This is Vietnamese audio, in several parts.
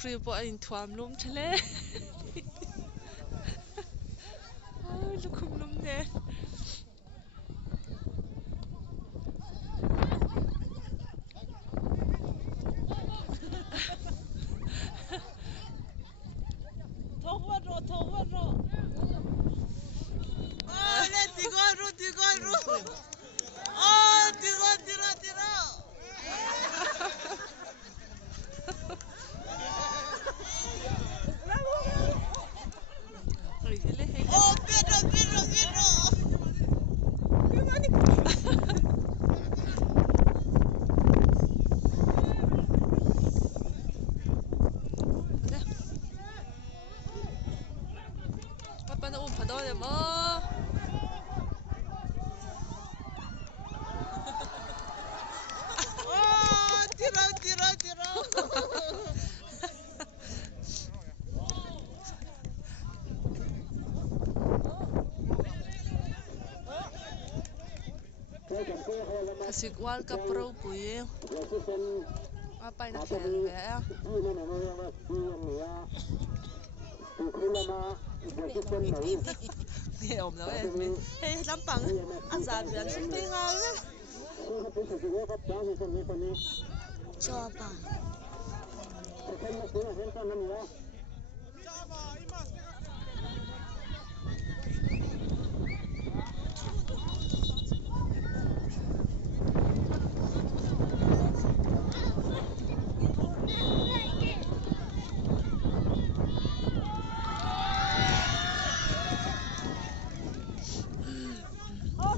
free po anh thuam lum chale ôi lukhum lum nè thâu vợ lên tí con ru tiro Pedro Papa na umpa daw mo tiro Kasi World Cup Pro po yun. Apa na kaya kaya? Ngayon na eh. Hey, lampang. Asabi yan. Siyempre nga na. Coba.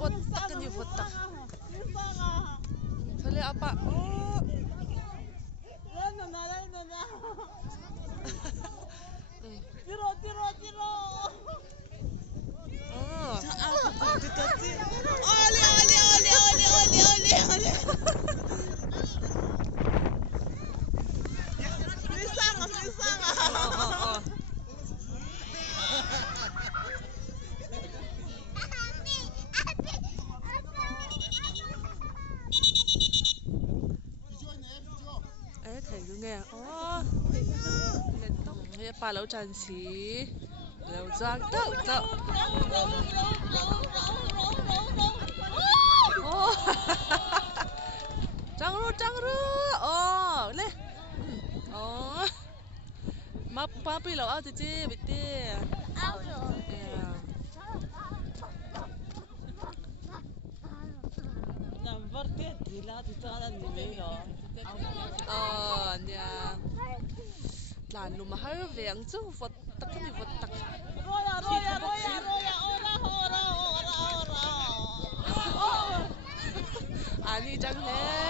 Votak kan yung votak. Sali apa? Oh. Tiro. Oh. Oli. Lisanga. Oh. Ấy thầy cứ nghe. Oh. Nghe bà lâu tràn xí. Lâu giang đậu. Oh. Trăng ru. Oh, le. Oh. Papi lâu ao chứ bị tê. Number 10 gila dito ada nilero. Nha. Lan lumahar veng chu votak kan votak. Roya. Ora. Ani jang le.